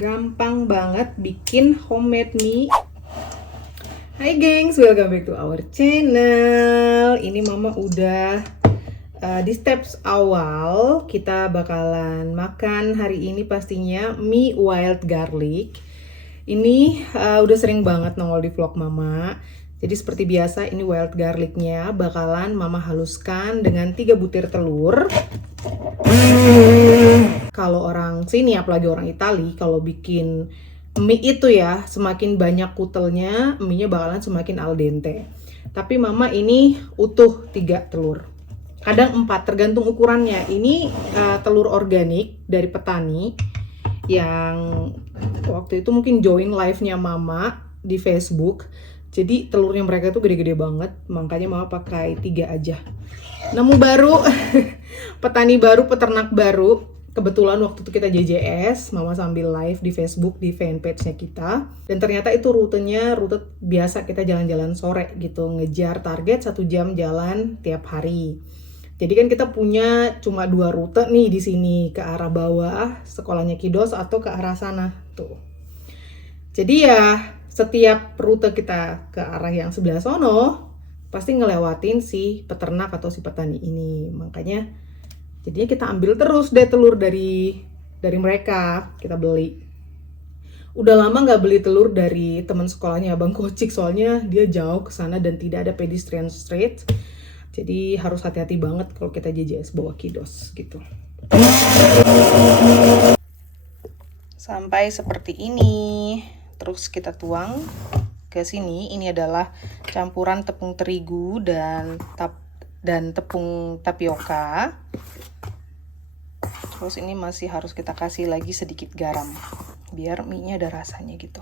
Gampang banget bikin homemade mie. Hai gengs, welcome back to our channel. Ini mama udah di steps awal. Kita bakalan makan hari ini pastinya mie wild garlic. Ini udah sering banget nongol di vlog mama. Jadi seperti biasa ini wild garlicnya bakalan mama haluskan dengan 3 butir telur. Kalau orang sini, apalagi orang Itali, kalau bikin mie itu ya, semakin banyak kutelnya, mie-nya bakalan semakin al dente. Tapi mama ini utuh 3 telur. Kadang 4, tergantung ukurannya. Ini telur organik dari petani yang waktu itu mungkin join live-nya mama di Facebook. Jadi telurnya mereka tuh gede-gede banget, makanya mama pakai 3 aja. Nemu baru, petani baru, peternak baru. Kebetulan waktu itu kita JJS, mama sambil live di Facebook, di fanpage-nya kita. Dan ternyata itu rutenya, rute biasa kita jalan-jalan sore gitu. Ngejar target 1 jam jalan tiap hari. Jadi kan kita punya cuma 2 rute nih di sini. Ke arah bawah, sekolahnya Kidos, atau ke arah sana. Tuh. Jadi ya, setiap rute kita ke arah yang sebelah sono, pasti ngelewatin si peternak atau si petani ini. Makanya jadinya kita ambil terus deh telur dari mereka, kita beli. Udah lama nggak beli telur dari teman sekolahnya Abang Kocik, soalnya dia jauh ke sana dan tidak ada pedestrian street. Jadi harus hati-hati banget kalau kita JJS bawa Kidos gitu. Sampai seperti ini. Terus kita tuang ke sini. Ini adalah campuran tepung terigu dan tepung tapioka. Terus ini masih harus kita kasih lagi sedikit garam biar mie-nya ada rasanya gitu.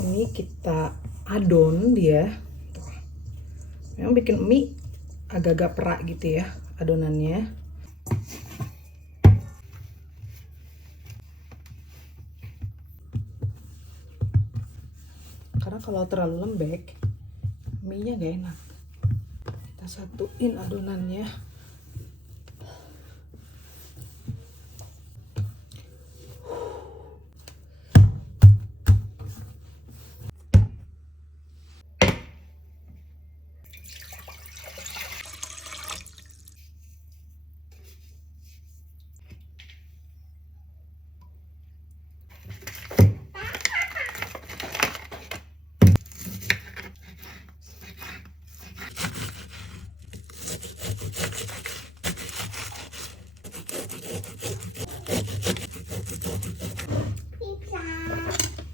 Ini kita adon dia. Memang bikin mie agak-agak perak gitu ya adonannya. Karena kalau terlalu lembek, mie-nya gak enak. Kita satuin adonannya.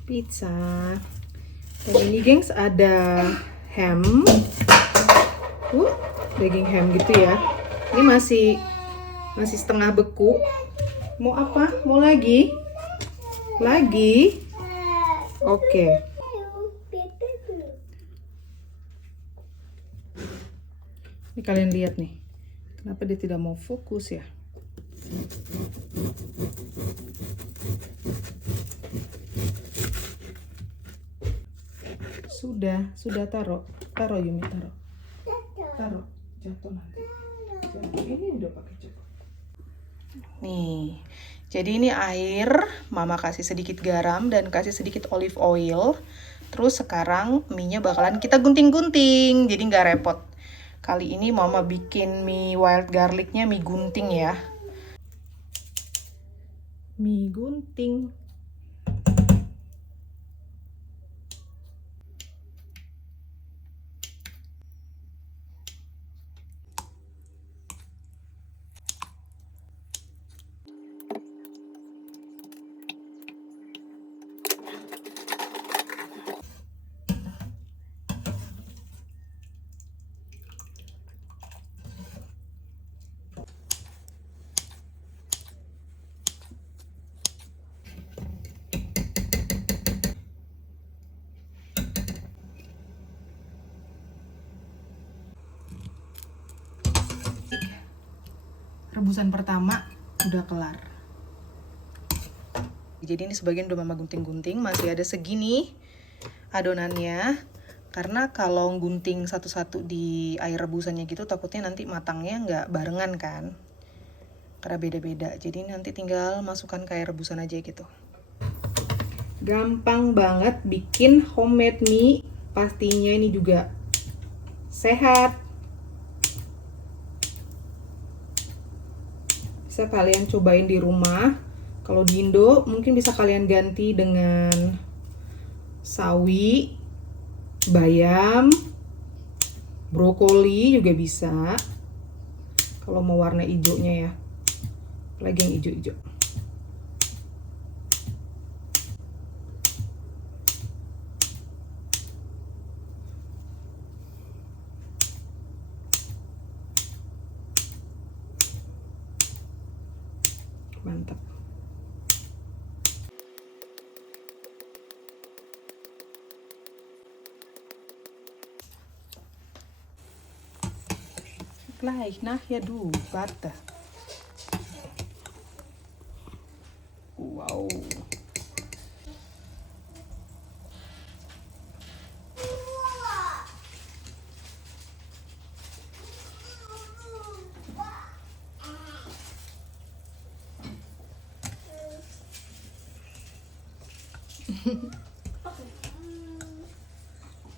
Pizza. Dan ini gengs ada ham. Daging ham gitu ya. Ini masih setengah beku. Mau apa? Mau lagi? Lagi? Oke. Ini kalian lihat nih. Kenapa dia tidak mau fokus ya? Sudah taruh Yumi, taruh, jatuh nanti. Ini udah pakai cepet. Nih, jadi ini air, mama kasih sedikit garam dan kasih sedikit olive oil. Terus sekarang mie-nya bakalan kita gunting-gunting, jadi nggak repot. Kali ini mama bikin mie wild garlic-nya mie gunting ya. Mie gunting. Rebusan pertama udah kelar. Jadi ini sebagian udah mama gunting-gunting, masih ada segini. adonannya. Karena kalau gunting satu-satu di air rebusannya gitu takutnya nanti matangnya nggak barengan kan. Karena beda-beda. Jadi nanti tinggal masukkan ke air rebusan aja gitu. Gampang banget bikin homemade mie. Pastinya ini juga sehat. Bisa kalian cobain di rumah. Kalau di Indo mungkin bisa kalian ganti dengan sawi, bayam, brokoli juga bisa. Kalau mau warna hijaunya ya. Apalagi yang hijau-hijau. Mantap. Gleich nachher du, warte. Wow.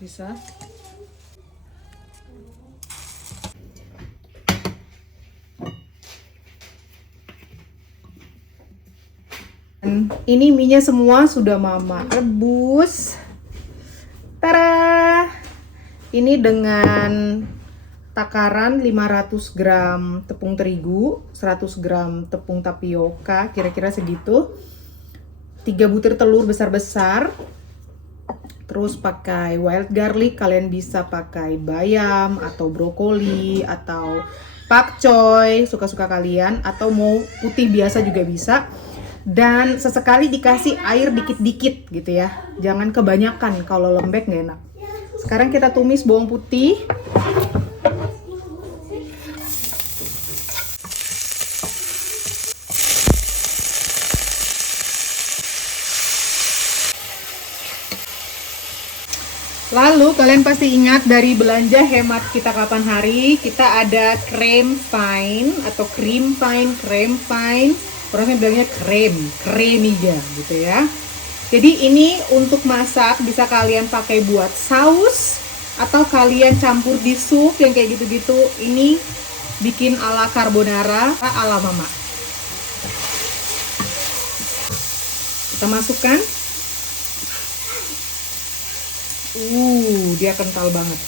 Bisa. Ini mie-nya semua sudah mama rebus. Tara. Ini dengan takaran 500 gram tepung terigu, 100 gram tepung tapioka, kira-kira segitu. 3 butir telur besar-besar. Terus pakai wild garlic, kalian bisa pakai bayam atau brokoli atau pakcoy, suka-suka kalian, atau mau putih biasa juga bisa. Dan sesekali dikasih air dikit-dikit gitu ya, jangan kebanyakan, kalau lembek nggak enak. Sekarang kita tumis bawang putih. Lalu kalian pasti ingat dari belanja hemat kita kapan hari, kita ada cream fine atau cream fine, orangnya bilangnya kremija gitu ya. Jadi ini untuk masak bisa kalian pakai buat saus atau kalian campur di sup yang kayak gitu-gitu. Ini bikin ala carbonara ala mama. Kita masukkan. Dia kental banget.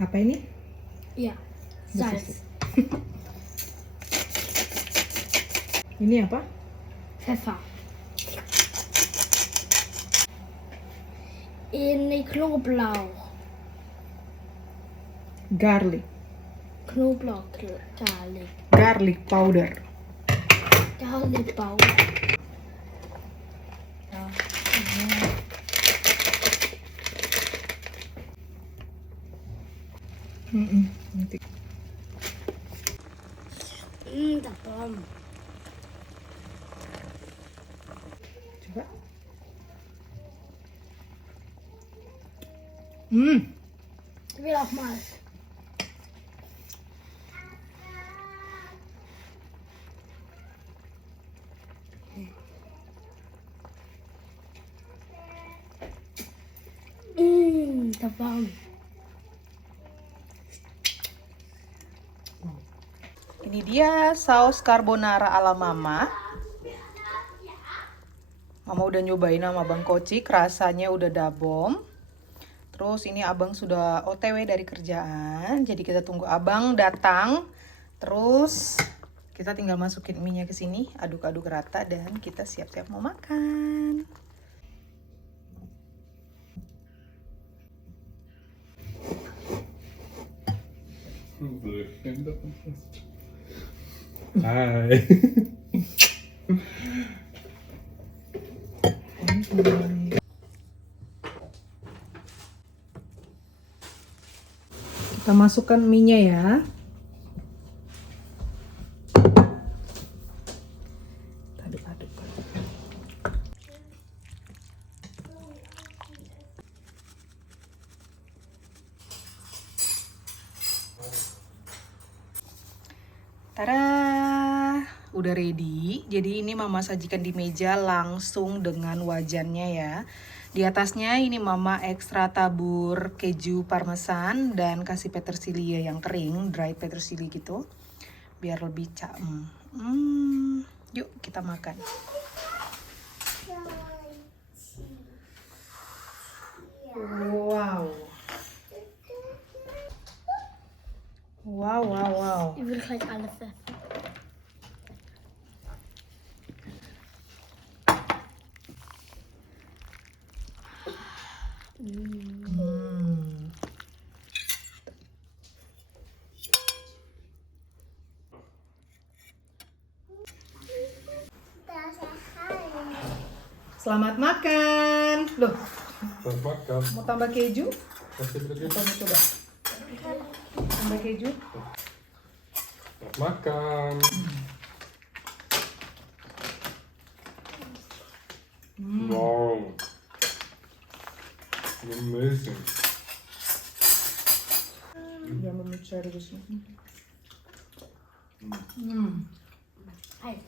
Apa ini? Iya, Salz. Ini apa? Pfeffer. Ini Knoblauch. Garlic. Knoblauch, Garlic. Garlic powder. Garlic powder. Nanti. Tapam. Coba. Ich will auch mal. Tapam. Ini dia saus carbonara ala mama. Mama udah nyobain sama Bang Kocik, rasanya udah dabom. Terus ini abang sudah OTW dari kerjaan, jadi kita tunggu abang datang. Terus kita tinggal masukin mie-nya ke sini, aduk-aduk rata dan kita siap-siap mau makan. Hai. Kita masukkan mie-nya ya. Tada, udah ready. Jadi ini mama sajikan di meja langsung dengan wajannya ya. Di atasnya ini mama ekstra tabur keju parmesan dan kasih petersilia yang kering, dried petersilia gitu, biar lebih caem. Yuk kita makan. Wow. Wow, wow, wow. Ich will gleich alles essen. Selamat makan. Loh, Selamat makan. mau tambah keju? Kasih lagi. Atau mau coba? Tambah keju? Selamat makan. Wow. Amazing. Jangan mencari di sini. Hey.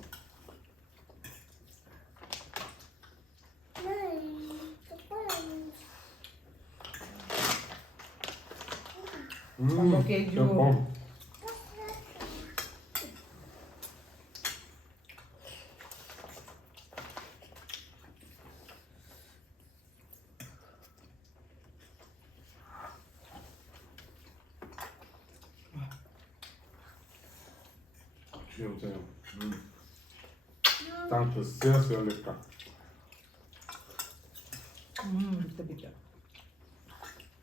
Tambah keju. Jepang. Ciao, ciao. Tanto sehr, sehr lecker. Bitte.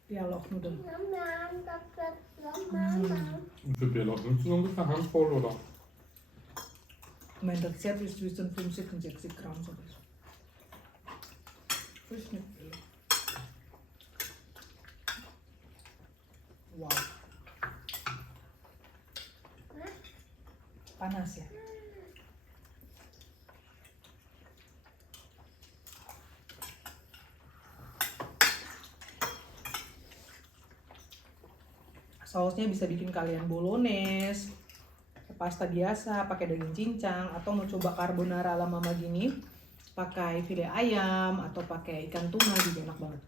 Dialog noodle. Wie viel Bier noch? Nimmst du ungefähr Handvoll oder? Mein Rezept ist zwischen 50 und 60 Gramm. So das. Ist nicht viel. Wow. Panas ya. Sausnya bisa bikin kalian bolognese, pasta biasa pakai daging cincang, atau mau coba carbonara ala mama gini pakai file ayam atau pakai ikan tuna juga enak banget.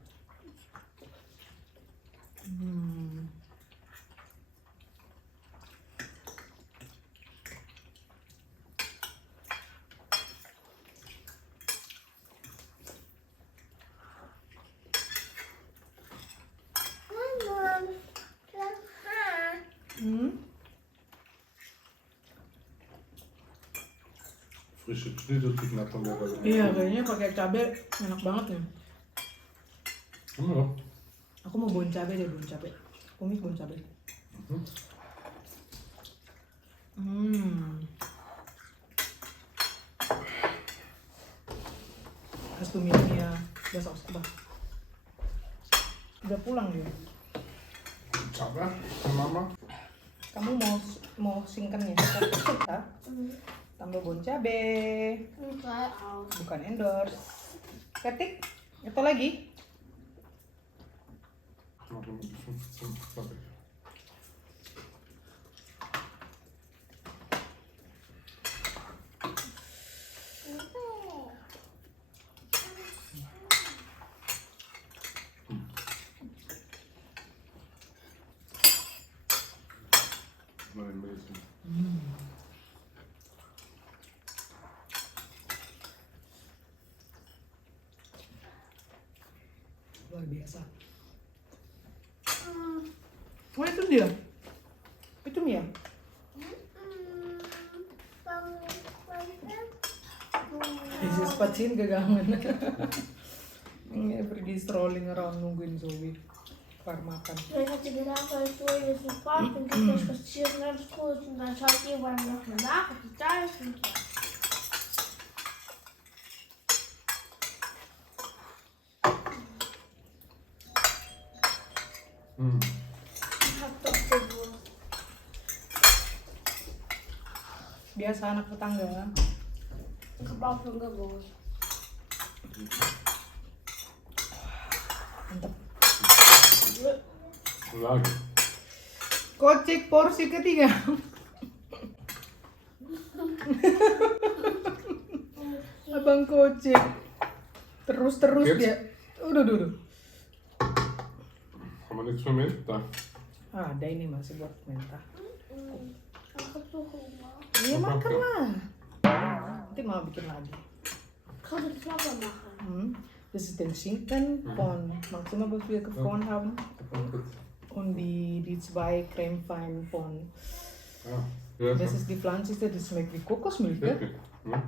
Frische Chili dazu knattern wäre. Iya, kayaknya pakai cabai enak banget nih. Ja. Aku mau bon cabai deh, bon cabai. Kumis bon cabai. Hast du mir das ausgebracht? Udah pulang dia. Ciao, Mama. Kamu mau singkannya? Kita tambah bon cabai. Bukan endorse. Ketik. Itu lagi. Warte mal, die 15, glaube ich. Mal ein bisschen. Luar biasa. Oh itu dia. Itu Mia. Bisa spazieren gegangen. Ini pergi strolling around nungguin Zoe. Kelar makan. Ich hatte gedacht, weil ich so jetzt so fahre, dann geht das spazieren ganz kurz und dann schaut irgendwann noch mal nach, ob die da ist und ja. Ich hab doch gewusst. Biasa anak tetangga. Ich hab auch schon gewusst. Mantap. Lage. Kocek porsi ketiga. Bang Kocik. Terus Jetzt? dia. Udah. Haben wir nichts mehr mit? Da. Ada ini masih buat mentah. Aku tuh rumah. Iya makan lah. Nanti mau bikin lagi. Kann ich Pflaumen machen? Das ist den Schinken von Magst du mal was wir gefroren haben? Und die zwei Cremefein von. Ja. Ja, Das ist die pflanzlichste, das schmeckt wie Kokosmilch, ya? wirklich. Ja.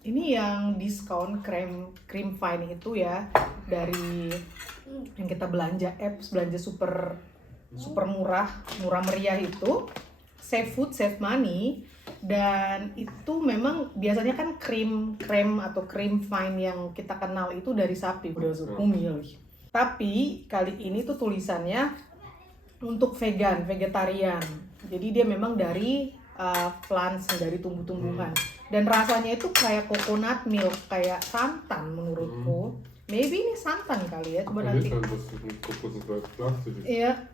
Ini yang diskon cream fine itu ya dari yang kita belanja apps belanja super murah meriah itu save food save money dan itu memang biasanya kan krem atau cream fine yang kita kenal itu dari sapi udah suku milih. Tapi kali ini tuh tulisannya untuk vegetarian. Jadi dia memang dari plants dari tumbuh-tumbuhan dan rasanya itu kayak coconut milk kayak santan menurutku. Maybe ini santan kali ya, coba nanti. Wissen, dass es mit Kokos und Plastik ist. Iya.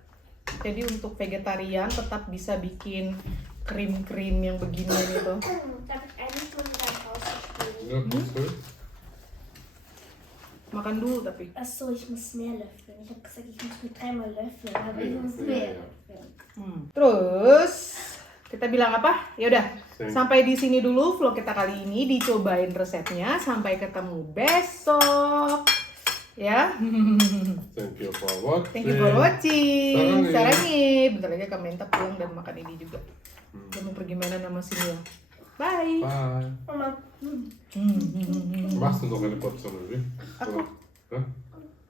Jadi untuk vegetarian tetap bisa bikin krim yang beginian itu. Darf ich eigentlich von deinem Haus spielen? Ja, so. Makan dulu tapi. Achso, ich muss mehr löffeln. Ich habe gesagt, ich muss mit 3-mal löffeln, aber ich muss Ja, mehr ja. löffeln. Terus kita bilang apa? Ya udah. Same. Sampai di sini dulu vlog kita kali ini, dicobain resepnya. Sampai ketemu besok. Ya. Thank you for watching. Thank you for watching. Sarangin. Sarangin. Bentar lagi akan minta pulang dan makan ini juga. Dia mau pergi mana nama sini ya? Bye. Bye. Mama. Machst du noch eine Portion, oder wie? Aku. Oder?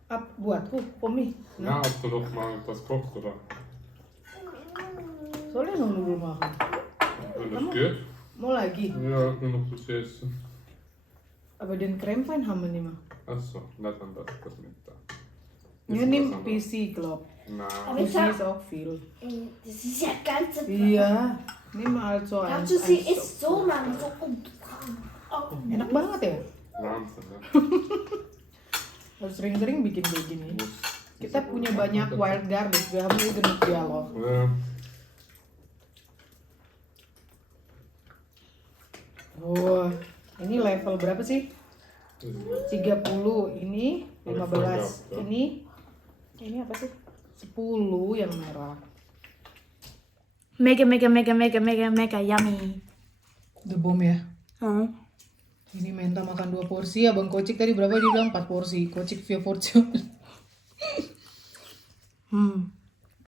Ja? Buatku, Pomi. Ja, ob du noch mal etwas kochst, oder? Soalnya nunggu dulu makan. Wenn das geht. Mau lagi? Ja, nur noch das Essen. Aber den Cremefein haben wir nicht mehr. Achso, na dann das mit da. Wir nehmen PC, glaub. Nein. Aber ich PC hab, ist auch viel. das ist ja ganze Iya, nimm halt so Kannst eins. du sie eins isst so lang, so oh. Enak banget ya. Wahnsinn, ne? Harus sering-sering bikin kayak gini. Muss. Kita punya banyak wild garlic, wir haben hier genug Dialog. Ja. Oh, ini level berapa sih? 30, ini 15, ini apa sih? 10 yang merah. Mega yummy. The bomb ya. Ini Menta makan 2 porsi, Abang Kocik tadi berapa dia bilang 4 porsi. Kocik 4 porsi.